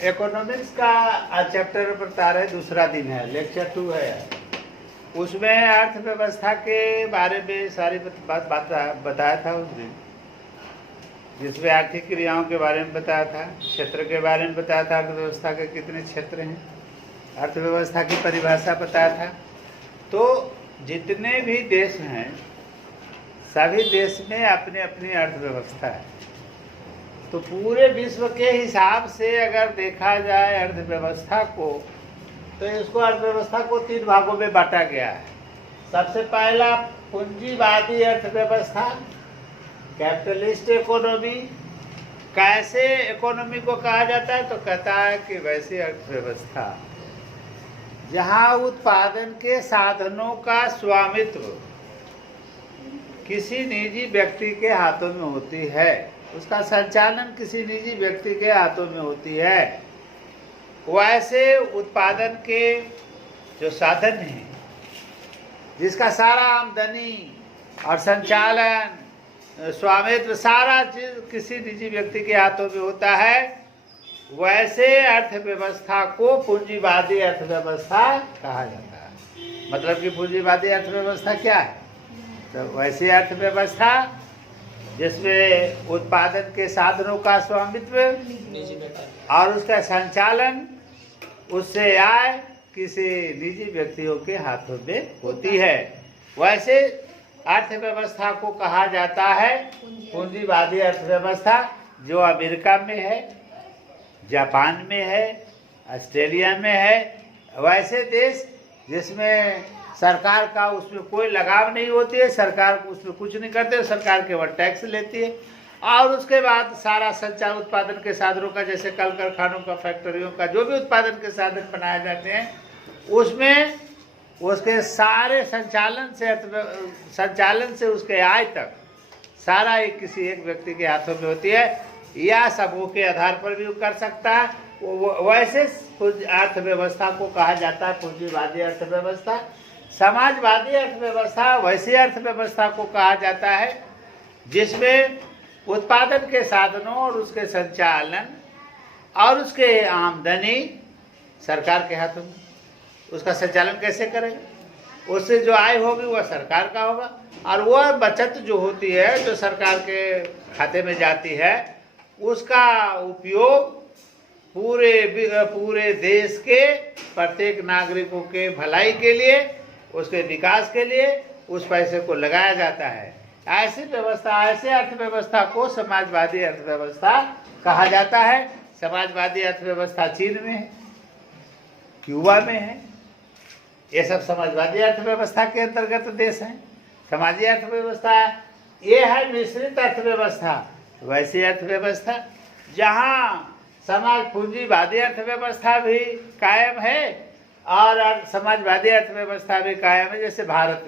Economics का chapter बता रहे, दूसरा दिन है, लेक्चर 2 है। उसमें अर्थव्यवस्था के बारे में सारी बात बताया था उस दिन, जिसमें आर्थिक क्रियाओं के बारे में बताया था, क्षेत्र के बारे में बताया था, अर्थव्यवस्था के कितने क्षेत्र हैं, अर्थव्यवस्था की परिभाषा बताया था। तो जितने भी देश हैं, सभी देश में अपनी अपनी अर्थव्यवस्था है। तो पूरे विश्व के हिसाब से अगर देखा जाए अर्थव्यवस्था को, तो इसको अर्थव्यवस्था को 3 भागों में बांटा गया है। सबसे पहला पूंजीवादी अर्थव्यवस्था, कैपिटलिस्ट इकोनॉमी। कैसे इकोनॉमी को कहा जाता है? तो कहता है कि वैसी अर्थव्यवस्था जहां उत्पादन के साधनों का स्वामित्व किसी निजी व्यक्ति के हाथों में होती है, उसका संचालन किसी निजी व्यक्ति के हाथों में होती है, वैसे उत्पादन के जो साधन हैं, जिसका सारा आमदनी और संचालन, स्वामित्व, सारा चीज किसी निजी व्यक्ति के हाथों में होता है, वैसे अर्थव्यवस्था को पूंजीवादी अर्थव्यवस्था कहा जाता है। मतलब कि पूंजीवादी अर्थव्यवस्था क्या है? तो वैसी अर्थव्यवस्था जिसमें उत्पादन के साधनों का स्वामित्व और उसका संचालन, उससे आय किसी निजी व्यक्तियों के हाथों में होती है, वैसे अर्थव्यवस्था को कहा जाता है पूंजीवादी अर्थव्यवस्था। जो अमेरिका में है, जापान में है, ऑस्ट्रेलिया में है, वैसे देश जिसमें सरकार का उसमें कोई लगाव नहीं होती है, सरकार उसमें कुछ नहीं करते, सरकार केवल टैक्स लेती है, और उसके बाद सारा संचालन उत्पादन के साधनों का, जैसे कल कारखानों का, फैक्ट्रियों का, जो भी उत्पादन के साधन बनाए जाते हैं, उसमें उसके सारे संचालन से उसके आय तक सारा एक किसी एक व्यक्ति के हाथों में होती है, या समूह के आधार पर भी कर सकता है। वैसे अर्थव्यवस्था को कहा जाता है पूंजीवादी अर्थव्यवस्था। समाजवादी अर्थव्यवस्था वैसी अर्थव्यवस्था को कहा जाता है जिसमें उत्पादन के साधनों और उसके संचालन और उसके आमदनी सरकार के हाथों में। उसका संचालन कैसे करेगा? उससे जो आय होगी वह सरकार का होगा, और वह बचत जो होती है, जो सरकार के खाते में जाती है, उसका उपयोग पूरे देश के प्रत्येक नागरिकों के भलाई के लिए, उसके विकास के लिए उस पैसे को लगाया जाता है। ऐसी व्यवस्था, ऐसे अर्थव्यवस्था को समाजवादी अर्थव्यवस्था कहा जाता है। समाजवादी अर्थव्यवस्था चीन में है, क्यूबा में है, ये सब समाजवादी अर्थव्यवस्था के अंतर्गत देश हैं। समाजी अर्थव्यवस्था ये है मिश्रित अर्थव्यवस्था, वैसी अर्थव्यवस्था जहाँ समाज पूंजीवादी अर्थव्यवस्था भी कायम है और समाजवादी अर्थव्यवस्था भी कायम है। जैसे भारत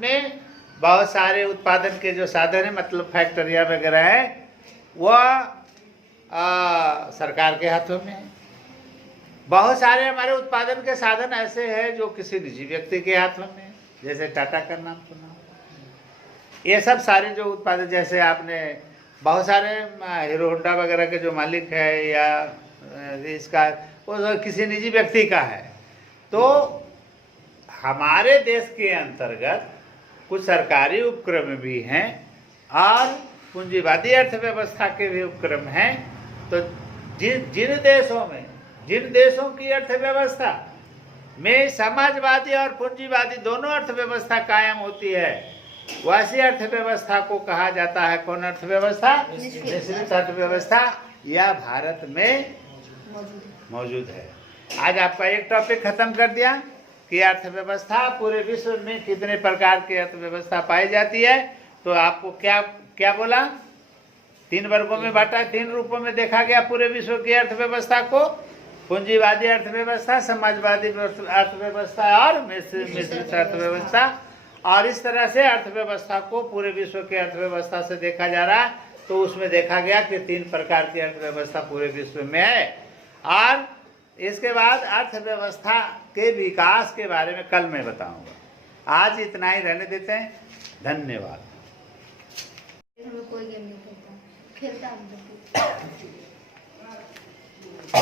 में बहुत सारे उत्पादन के जो साधन है, मतलब फैक्ट्रियाँ वगैरह है, वह सरकार के हाथों में है। बहुत सारे हमारे उत्पादन के साधन ऐसे हैं जो किसी निजी व्यक्ति के हाथों में है, जैसे टाटा का नाम सुना। ये सब सारे जो उत्पादन, जैसे आपने बहुत सारे हीरो होंडा वगैरह के जो मालिक है, या इसका वो किसी निजी व्यक्ति का है। तो हमारे देश के अंतर्गत कुछ सरकारी उपक्रम भी हैं और पूंजीवादी अर्थव्यवस्था के भी उपक्रम हैं। तो जिन देशों की अर्थव्यवस्था में समाजवादी और पूंजीवादी दोनों अर्थव्यवस्था कायम होती है, वैसी अर्थव्यवस्था को कहा जाता है कौन अर्थव्यवस्था? मिश्रित अर्थव्यवस्था, या भारत में मौजूद है। आज आपका एक टॉपिक खत्म कर दिया कि अर्थव्यवस्था पूरे विश्व में कितने प्रकार की अर्थव्यवस्था पाई जाती है। तो आपको क्या बोला? 3 वर्गों में बांटा, 3 रूपों में देखा गया पूरे विश्व की अर्थव्यवस्था को: पूंजीवादी अर्थव्यवस्था, समाजवादी अर्थव्यवस्था और मिश्रित अर्थव्यवस्था। और इस तरह से अर्थव्यवस्था को पूरे विश्व की अर्थव्यवस्था से देखा जा रहा है। तो उसमें देखा गया कि 3 प्रकार की अर्थव्यवस्था पूरे विश्व में है। और इसके बाद अर्थव्यवस्था के विकास के बारे में कल मैं बताऊंगा। आज इतना ही रहने देते हैं। धन्यवाद। कोई गेम नहीं खेलता, खेलता हम लोग। आज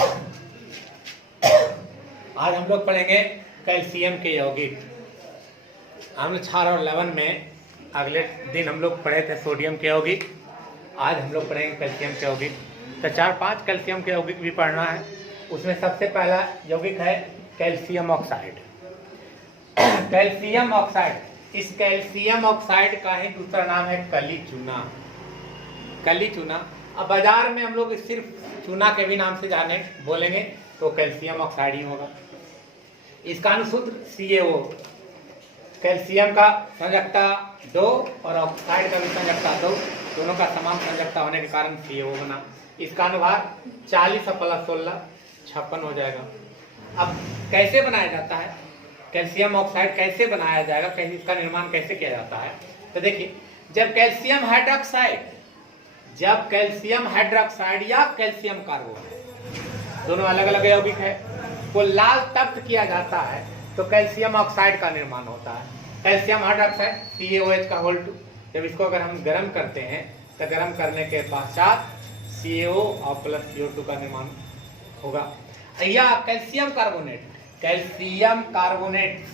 हम लोग पढ़ेंगे कैल्शियम के यौगिक। हमने 4 और 11 में अगले दिन हम लोग पढ़े थे सोडियम के यौगिक। आज हम लोग पढ़ेंगे कैल्शियम के यौगिक। तो 4-5 कैल्शियम के यौगिक भी पढ़ना है। उसमें सबसे पहला यौगिक है कैल्शियम ऑक्साइड। कैल्शियम ऑक्साइड, इस कैल्शियम ऑक्साइड का ही दूसरा नाम है कली चूना। कली चूना। अब बाजार में हम लोग सिर्फ चूना के भी नाम से जाने बोलेंगे तो कैल्शियम ऑक्साइड ही होगा। इसका अनुसूत्र CaO, कैल्शियम का संयोजकता 2 और ऑक्साइड का भी संयोजकता 2, दोनों का समान संयोजकता होने के कारण CaO बना। इसका अनुभाग 40 + 16 56 हो जाएगा। अब कैसे बनाया जाता है कैल्शियम ऑक्साइड, कैसे बनाया जाएगा, कैसे इसका निर्माण कैसे किया जाता है? तो देखिए, जब कैल्शियम हाइड्रोक्साइड या कैल्शियम कार्बोनेट, दोनों अलग अलग यौगिक है, को लाल तप्त किया जाता है तो कैल्शियम ऑक्साइड का निर्माण होता है। कैल्शियम हाइड्रोक्साइड CaOH2, जब इसको अगर हम गर्म करते हैं तो गर्म करने के पश्चात CaO और +CO2 का निर्माण होगा। या कैल्शियम कार्बोनेट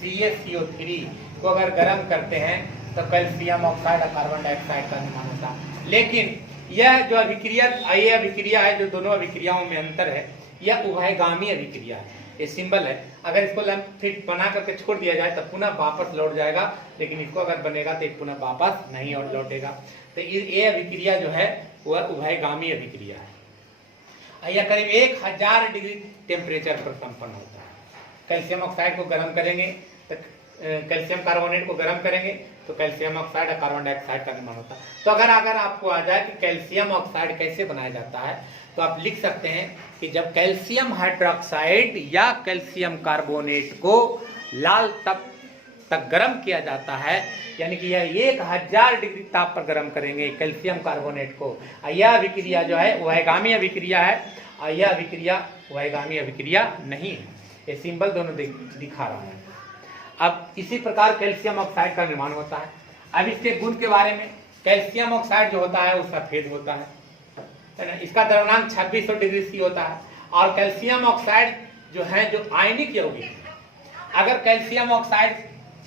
CaCO3 को अगर गर्म करते हैं तो कैल्शियम ऑक्साइड और कार्बन डाइऑक्साइड का निर्माण होता है। लेकिन यह जो अभिक्रिया है, जो दोनों अभिक्रियाओं में अंतर है, यह उभयगामी अभिक्रिया है। ये सिंबल है, अगर इसको फिर बना करके छोड़ दिया जाए तो पुनः वापस लौट जाएगा, लेकिन इसको अगर बनेगा तो पुनः वापस नहीं और लौटेगा। तो ये अभिक्रिया जो है वह उभयगामी अभिक्रिया है। यह करीब 1000 डिग्री टेम्परेचर पर संपन्न होता है। कैल्शियम ऑक्साइड को गर्म करेंगे तो कैल्शियम कार्बोनेट को गर्म करेंगे तो कैल्शियम ऑक्साइड और कार्बन डाइऑक्साइड का निर्माण होता है। तो अगर आपको आ जाए कि कैल्शियम ऑक्साइड कैसे बनाया जाता है तो आप लिख सकते हैं कि जब कैल्शियम हाइड्रोक्साइड या कैल्शियम कार्बोनेट को लाल तक गर्म किया जाता है, यानी कि यह 1000 डिग्री ताप पर गर्म करेंगे कैल्शियम कार्बोनेट को। यह अभिक्रिया जो है उभयगामी अभिक्रिया है और यह अभिक्रिया उभयगामी अभिक्रिया नहीं है। ये सिंबल दोनों दिखा रहा है। अब इसी प्रकार कैल्शियम ऑक्साइड का निर्माण होता है। अब इसके गुण के बारे में, कैल्शियम ऑक्साइड जो होता है वो सफेद होता है ना, इसका द्रव्यमान 2600 डिग्री C होता है। और कैल्शियम ऑक्साइड जो है, जो आयनिक यौगिक है, अगर कैल्शियम ऑक्साइड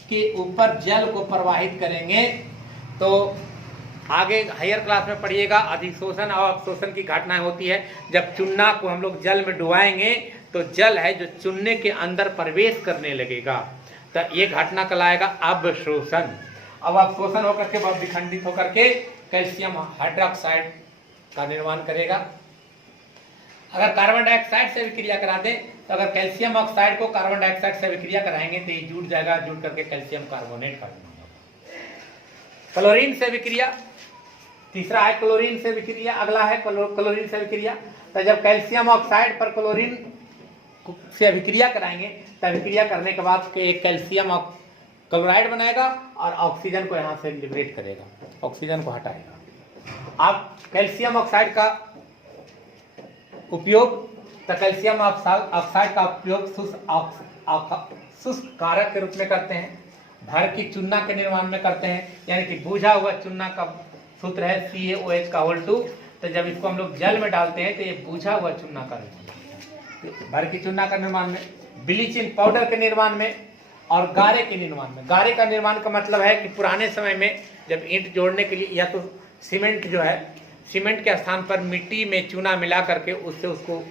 के ऊपर जल को प्रवाहित करेंगे तो आगे हायर क्लास में पढ़िएगा, अधिशोषण और अवशोषण की घटनाएं होती है। जब चूना को हम लोग जल में डुबाएंगे तो जल है जो चूने के अंदर प्रवेश करने लगेगा, तो ये घटना कहलाएगा अवशोषण। अब अवशोषण होकर के बहुत विखंडित होकर के कैल्शियम हाइड्रोक्साइड का निर्माण करेगा। अगर कार्बन डाइऑक्साइड से विक्रिया करा दें तो अगर कैल्शियम ऑक्साइड को कार्बन डाइऑक्साइड से विक्रिया कराएंगे तो ये जुड़ जाएगा, जुड़ करके कैल्शियम कार्बोनेट का निर्माण होगा। क्लोरीन से विक्रिया, तीसरा है क्लोरीन से विक्रिया, अगला है क्लोरीन से विक्रिया। तो जब कैल्शियम ऑक्साइड पर क्लोरीन से अभिक्रिया कराएंगे तो अभिक्रिया करने के बाद एक कैल्शियम क्लोराइड बनाएगा और ऑक्सीजन को यहाँ से लिबरेट करेगा, ऑक्सीजन को हटाएगा। अब कैल्शियम ऑक्साइड का उपयोग, तो कैल्शियम ऑक्साइड का उपयोग शुष्क कारक के रूप में करते हैं, भर की चूना के निर्माण में करते हैं। यानी कि बूझा हुआ चूना का सूत्र है CaOH2, तो जब इसको हम लोग जल में डालते हैं तो ये बूझा हुआ चूना का निर्माण, भर की चूना का निर्माण में, ब्लीचिंग पाउडर के निर्माण में और गारे के निर्माण में। गारे का निर्माण का मतलब है कि पुराने समय में जब ईंट जोड़ने के लिए या तो सीमेंट जो है, सीमेंट के स्थान पर मिट्टी में चूना मिला करके उससे उसको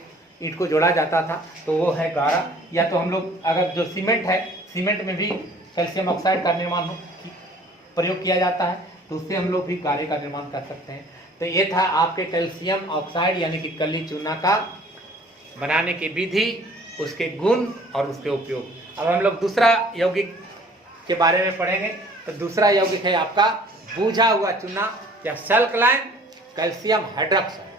ईंट को जोड़ा जाता था, तो वो है गारा। या तो हम लोग अगर जो सीमेंट है, सीमेंट में भी कैल्शियम ऑक्साइड का निर्माण प्रयोग किया जाता है, तो उससे हम लोग भी गारे का निर्माण कर सकते हैं। तो ये था आपके कैल्शियम ऑक्साइड यानी कि कली चूना का बनाने की विधि, उसके गुण और उसके उपयोग। अब हम लोग दूसरा यौगिक के बारे में पढ़ेंगे। तो दूसरा यौगिक है आपका बूझा हुआ चूना या सल्कलाइन कैल्शियम हाइड्रोक्साइड।